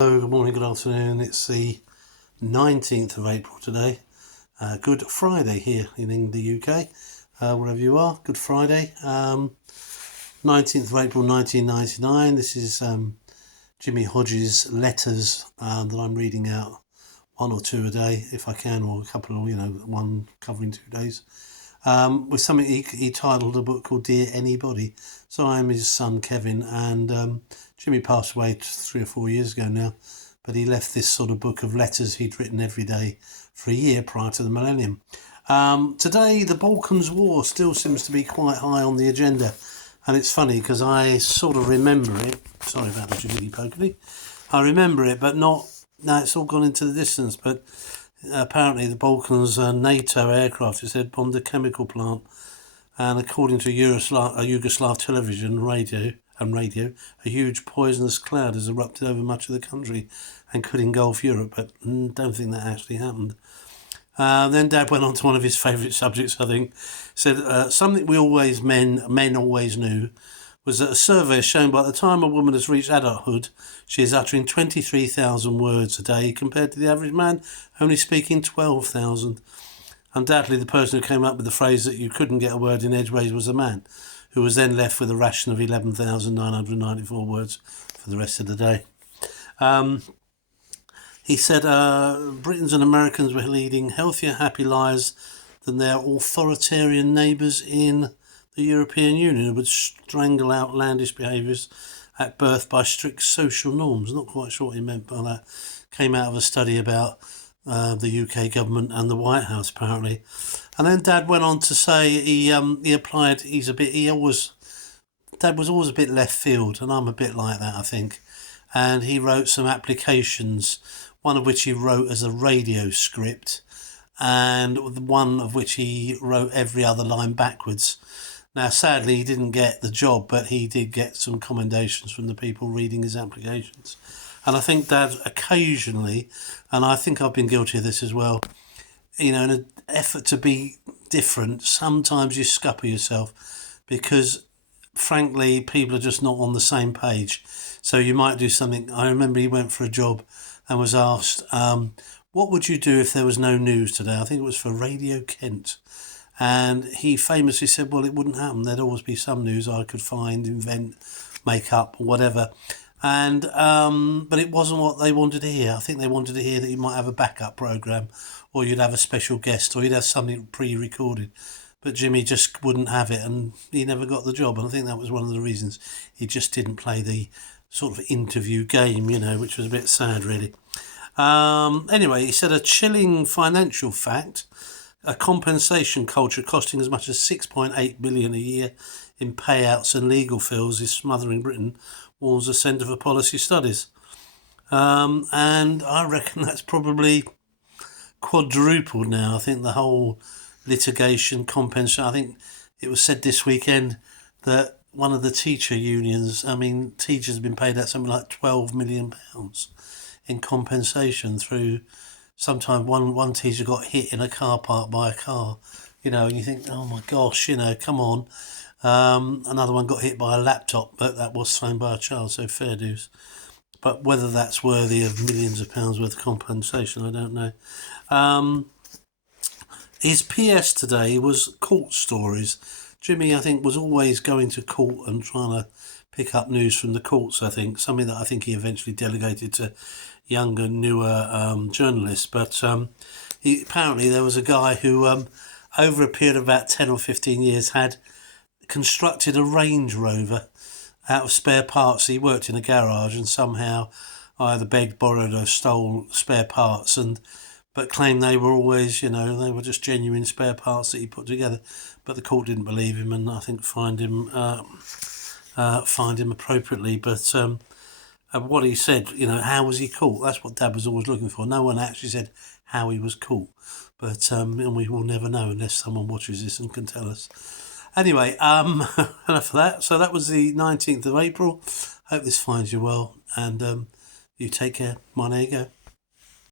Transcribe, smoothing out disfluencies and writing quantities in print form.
Hello, good morning, good afternoon. It's the 19th of April today. Good Friday here in the UK. Wherever you are, Good Friday. 19th of April 1999. This is Jimmy Hodges' letters that I'm reading out, one or two a day if I can, or a couple, one covering 2 days. With something he titled a book called Dear Anybody. So I'm his son Kevin, and Jimmy passed away 3 or 4 years ago now, but he left this sort of book of letters he'd written every day for a year prior to the millennium. Today the Balkans War still seems to be quite high on the agenda, and it's funny because I sort of remember it. Sorry about the jiggly pokey. I remember it, but not now. It's all gone into the distance, but apparently the Balkans NATO aircraft has said bombed a chemical plant, and according to Yugoslav television, radio, a huge poisonous cloud has erupted over much of the country and could engulf Europe, but don't think that actually happened. Then Dad went on to one of his favourite subjects, I think. Said something men always knew was that a survey has shown by the time a woman has reached adulthood, she is uttering 23,000 words a day compared to the average man only speaking 12,000. Undoubtedly, the person who came up with the phrase that you couldn't get a word in edgeways was a man, who was then left with a ration of 11,994 words for the rest of the day. He said Britons and Americans were leading healthier, happy lives than their authoritarian neighbours in the European Union, who would strangle outlandish behaviours at birth by strict social norms. Not quite sure what he meant by that. Came out of a study about the UK government and the White House, apparently. And then Dad went on to say Dad was always a bit left field, and I'm a bit like that, I think. And he wrote some applications, one of which he wrote as a radio script, and one of which he wrote every other line backwards. Now, sadly, he didn't get the job, but he did get some commendations from the people reading his applications. And I think Dad occasionally, and I think I've been guilty of this as well, in an effort to be different, sometimes you scupper yourself because, frankly, people are just not on the same page. So you might do something. I remember he went for a job and was asked, what would you do if there was no news today? I think it was for Radio Kent. And he famously said, well, it wouldn't happen. There'd always be some news I could find, invent, make up, or whatever. And but it wasn't what they wanted to hear. I think they wanted to hear that you might have a backup programme, or you'd have a special guest, or you'd have something pre-recorded. But Jimmy just wouldn't have it, and he never got the job. And I think that was one of the reasons he just didn't play the sort of interview game, which was a bit sad, really. Anyway, he said a chilling financial fact: a compensation culture costing as much as 6.8 billion a year in payouts and legal fees is smothering Britain, warns the Centre for Policy Studies. And I reckon that's probably quadrupled now. I think the whole litigation compensation, I think it was said this weekend that one of the teacher unions, teachers have been paid out something like £12 million in compensation through sometime one teacher got hit in a car park by a car, and you think, oh my gosh, come on. Another one got hit by a laptop, but that was thrown by a child, so fair dues. But whether that's worthy of millions of pounds worth of compensation, I don't know. His PS today was court stories. Jimmy, I think, was always going to court and trying to pick up news from the courts, I think, something that I think he eventually delegated to younger, newer journalists. But apparently there was a guy who, over a period of about 10 or 15 years, had constructed a Range Rover out of spare parts. He worked in a garage and somehow either begged, borrowed or stole spare parts, but claimed they were always, they were just genuine spare parts that he put together. But the court didn't believe him, and I think fined him appropriately. But what he said, how was he caught? That's what Dad was always looking for. No one actually said how he was caught, but and we will never know unless someone watches this and can tell us. Anyway, enough of that. So that was the 19th of April. Hope this finds you well, and you take care. There you go.